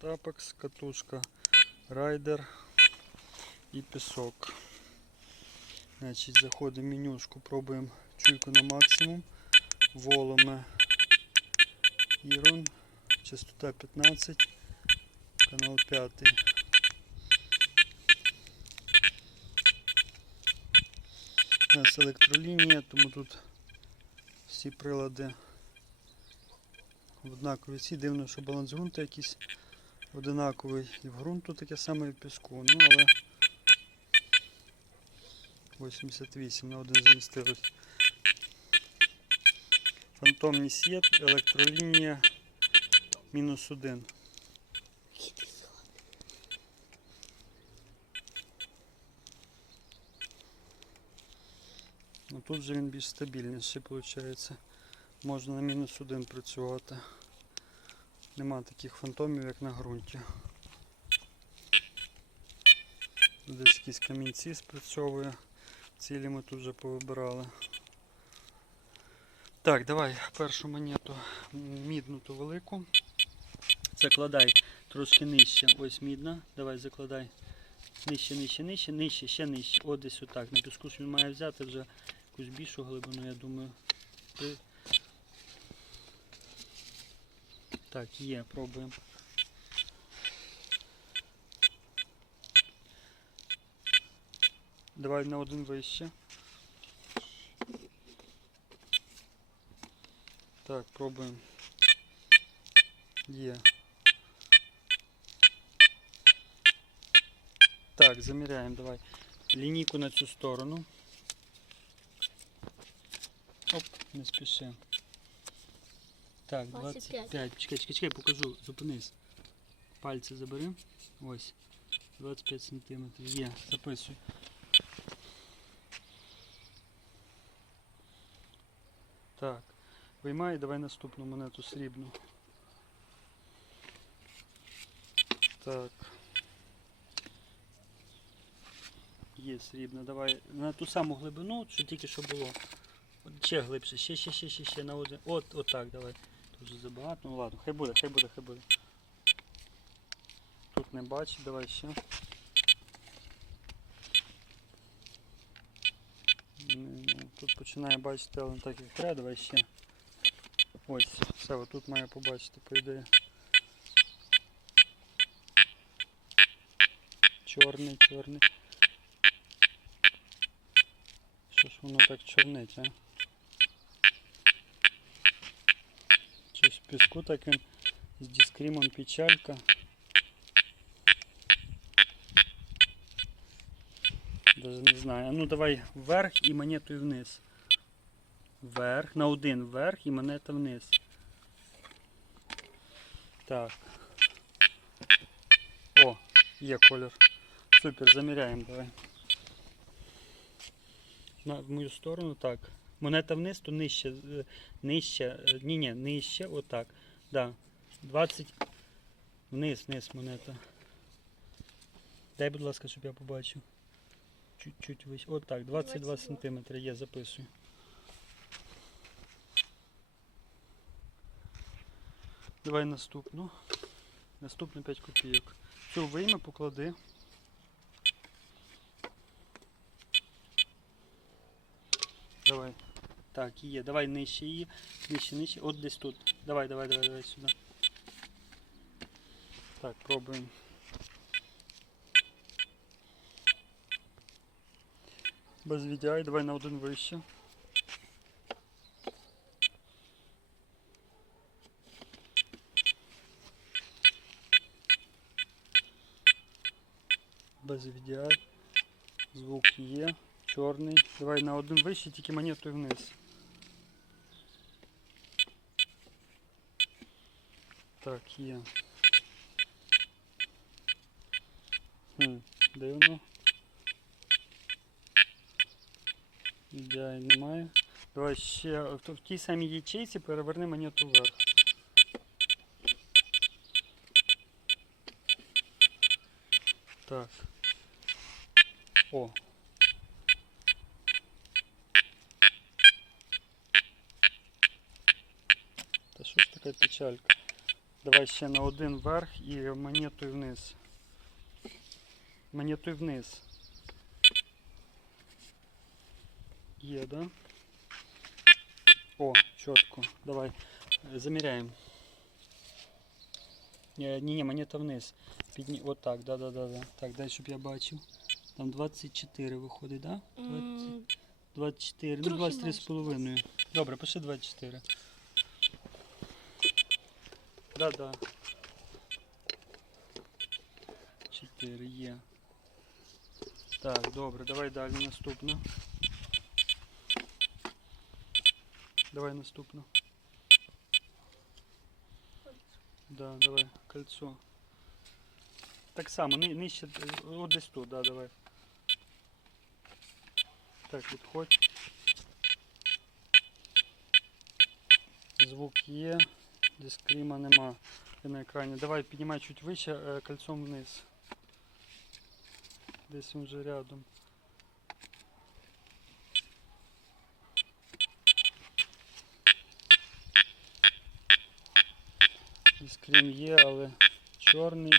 Red катушка Райдер і пісок. Значить, заходимо в менюшку, пробуємо чуйку на максимум. Воломе Ірон, частота 15, канал 5. У нас електролінія, тому тут всі прилади в однаковій ці. Дивно, що баланс ґрунту якийсь одинаковий і в ґрунту таке саме і в піску. Ну, але 88 на один змістилось. Фантомний світ, електролінія мінус один. Ну тут вже він більш стабільніший, виходить. Можна на мінус один працювати. Нема таких фантомів, як на ґрунті. Десь якісь камінці спрацьовує. Цілі ми тут вже повибирали. Так, давай першу монету мідну ту велику. Закладай трошки нижче. Ось мідна. Давай закладай. Нижче, нижче, нижче, нижче, ще нижче. О, десь отак. На піску він має взяти вже якусь більшу глибину, я думаю. Так, є, пробуємо. Давай на один вище. Так, пробуємо. Є. Так, заміряємо, давай. Лінійку на цю сторону. Оп, не спіши. Так, 25. 25. Чекай, чекай, чекай, покажу. Зупинись. Пальці забери. Ось. 25 сантиметрів. Є, записуй. Так. Виймай, давай наступну монету срібну. Так. Є срібна. Давай на ту саму глибину, що тільки що було. Ще глибше, ще, ще, ще, ще, ще на один. От, от так, давай. Вже забагато. Ну ладно, хай буде, хай буде, хай буде. Тут не бачу, давай ще. Тут починає бачити, але не так як треба, давай ще. Ось, все, отут має побачити, по ідеї. Чорний, чорний. Що ж воно так чорнить, а? Піску так він з дискрімом печалька. Даже не знаю. Ну давай вверх і монетою вниз. Вверх, на один вверх і монета вниз. Так. О, є колір. Супер, заміряємо давай. На, в мою сторону так. Монета вниз, то нижче, е, нижче, е, ні, ні, нижче, отак. Да. 20 вниз, вниз монета. Дай, будь ласка, щоб я побачив. Чуть-чуть вище. Отак, 22 см є, записую. Давай наступну. Наступну 5 копійок. Цю вийми, поклади. Давай. Так, є. Давай нижче її. Нижче, нижче. От десь тут. Давай, давай, давай, давай сюди. Так, пробуємо. Без VDI, давай на один вище. Без VDI. Звук є. Чорний. Давай на один вище, тільки монетою вниз. Так, є. Хм, дивно. Ідеалі немає. Давай ще в тій самій ячейці переверни монету вверх. Так. О. Та що ж така печалька? Давай ще на один вверх і монетою вниз. Монетою вниз. Є, да? О, чітко. Давай. е, Заміряємо. Ні, ні, монета вниз. Підні... От так, да, да, да, да. Так, дай, щоб я бачив. Там 24 виходить, да? 20... М, 24, ну Трохи 23 з половиною. Добре, пиши 24. Да, да. 4 є. Так, добре, давай далі наступну. Давай наступну. Да, давай, кольцо. Так само, ни- нижче, е, от десь тут, да, давай. Так, відходь. Звук є, Дискріма нема на екрані. Давай піднімай чуть вище, е, кольцом вниз. Десь він вже рядом. Іскрім є, але чорний.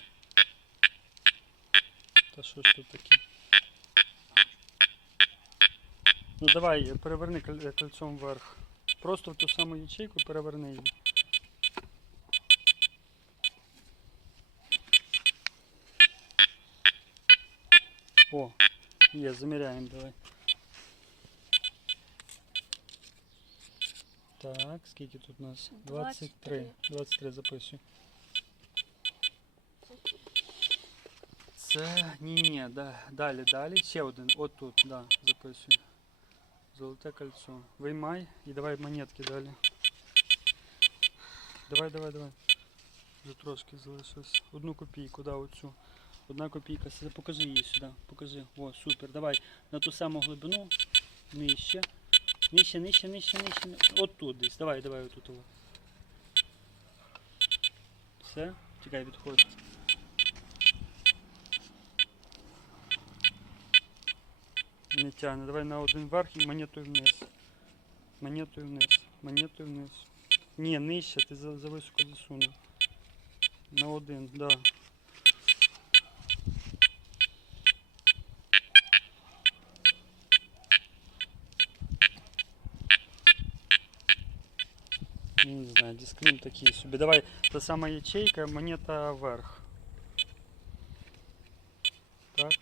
Та що ж тут таке? Ну давай, переверни е, кольцом вверх. Просто в ту саму ячейку переверни її. О, є, заміряємо, давай. Так, скільки тут у нас? 23. 23 записуй. Це ні, ні, да, далі, далі. Ще один. От тут, да, записуй. Золоте кольцо. Виймай і давай монетки далі. Давай, давай, давай. Вже трошки залишилось. Одну копійку, да, оцю. Одна копійка. Покажи її сюди. Покажи. О, супер. Давай на ту саму глибину. Нижче. Нижче, нижче, нижче, нижче. От тут десь. Давай, давай отут. Все? Тікай, відходь. Не тягне. Давай на один верх і монетою вниз. Монетою вниз. Монетою вниз. Ні, нижче, ти за, за високо засунув. На один, да. Не знаю, дискрім такий собі. Давай та сама ячейка, монета вверх. Так.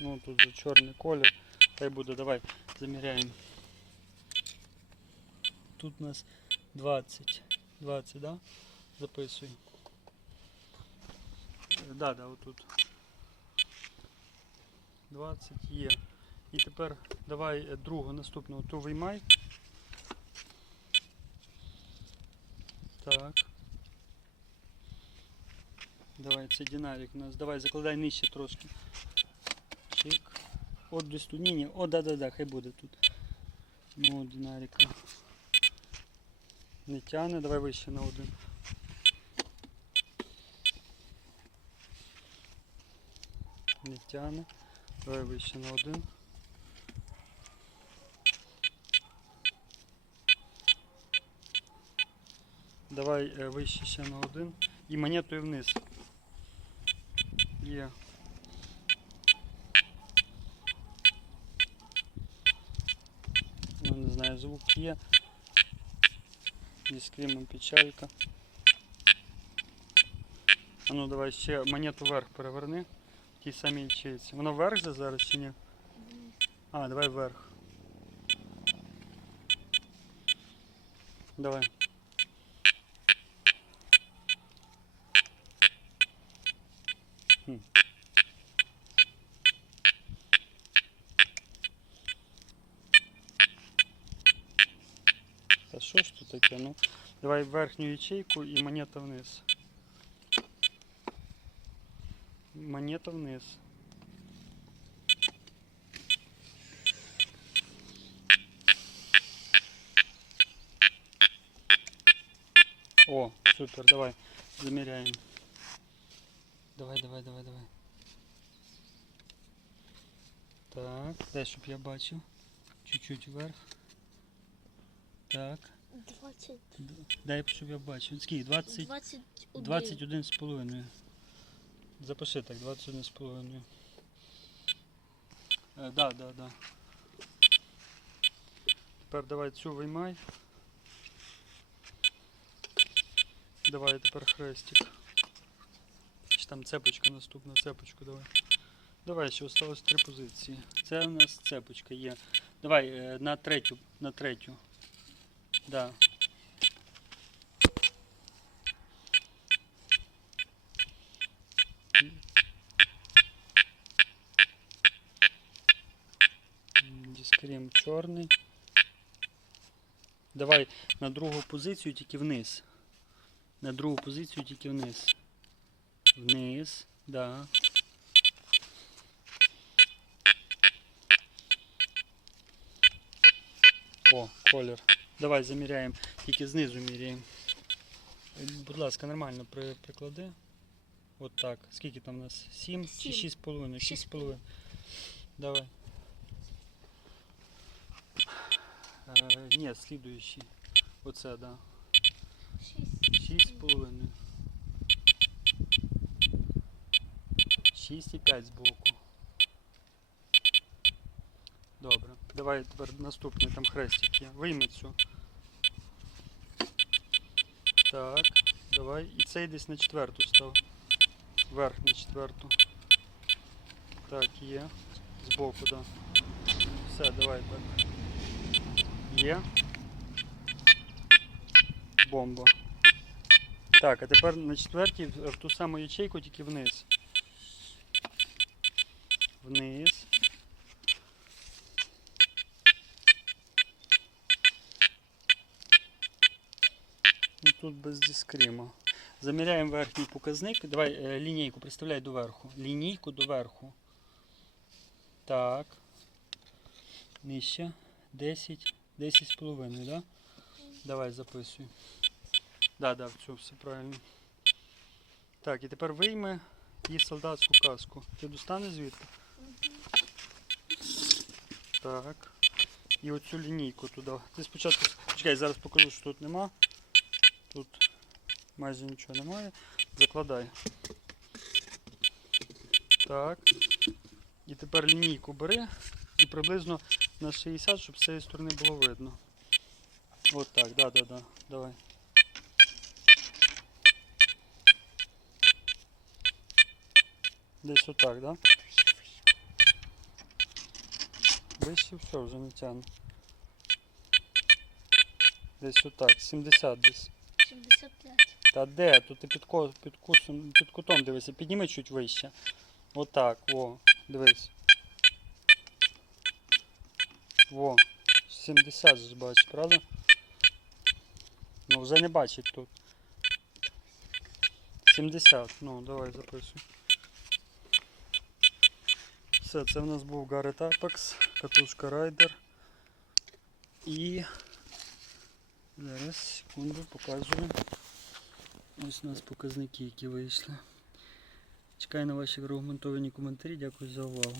Ну тут же чорний колір. Хай буде, давай заміряємо. Тут у нас 20. 20, да? Записуй. Е, Да, да, отут. 20 є. І тепер давай е, другу наступну ту виймай. Так. Давай, це динарик у нас. Давай, закладай нижче трошки. Чик. От десь тут. Ні, ні, о, да, да, да, хай буде тут. Ну, динарика. Не тягне, давай вище на один. Не тягне. Давай вище на один. Давай е, вище ще на один. І монетою вниз. Є. Ну, не знаю, звук є. Зі скрімом печалька. А ну давай ще монету вверх переверни. В тій самій ячейці. Воно вверх зараз чи ні? А, давай вверх. Давай. Та що ж тут таке? Ну, давай верхню ячейку і монета вниз. Монета вниз. О, супер, давай, замеряем. Давай, давай, давай, давай. Так, дай, щоб я бачив. Чуть-чуть вверх. Так. 20, Дай, щоб я бачив. Скільки? 20, 21. 21 з половиною. Запиши так, 21 з половиною. Е, да, да, да. Тепер давай цю виймай. Давай тепер хрестик. Чи там цепочка наступна, цепочку давай. Давай, ще осталось три позиції. Це у нас цепочка є. Давай е, на третю, на третю. Да. М, Дискрім чорний. Давай на другу позицію тільки вниз. На другу позицію тільки вниз. Вниз, да. О, колір. Давай заміряємо. Тільки знизу міряємо. Е, Будь ласка, нормально при, приклади. От так. Скільки там у нас? 7 чи Сім. 6,5? Шість 6,5. Давай. Е, ні, слідуючий. Оце, да. 6. 6,5. 6,5 з боку. Добре. Давай тепер наступний там хрестик є. Вийми цю. Так, давай. І цей десь на четверту став. Вверх на четверту. Так, є. Збоку, так. Да. Все, давай так. Є. Бомба. Так, а тепер на четвертій ту саму ячейку, тільки. Вниз. Ну, тут без дискрима. Заміряємо верхній показник. Давай е, лінійку представляй доверху. Лінійку доверху. Так. Нижче. 10. 10 з половиною, да? Давай записуй. Да, да, все, все правильно. Так, і тепер вийми її солдатську каску. Ти достанеш звідти? Так. І оцю лінійку туди. Ти спочатку. Чекай, зараз покажу, що тут нема. Тут майже нічого немає. Закладай. Так. І тепер лінійку бери і приблизно на 60, щоб з цієї сторони було видно. От так, да, да, да. Давай. Десь отак, да? Вище все вже не тягне. Десь отак, 70 десь. 75. Та де? Тут ти під, ко- під, кусом, під кутом дивися, підніми чуть вище. Отак, во, дивись. Во, 70 ж бачиш, правда? Ну вже не бачить тут. 70, ну давай записуй. Все, це в нас був Garrett Apex, катушка Райдер. І зараз, секунду, показую. Ось у нас показники, які вийшли. Чекаю на ваші аргументовані коментарі. Дякую за увагу.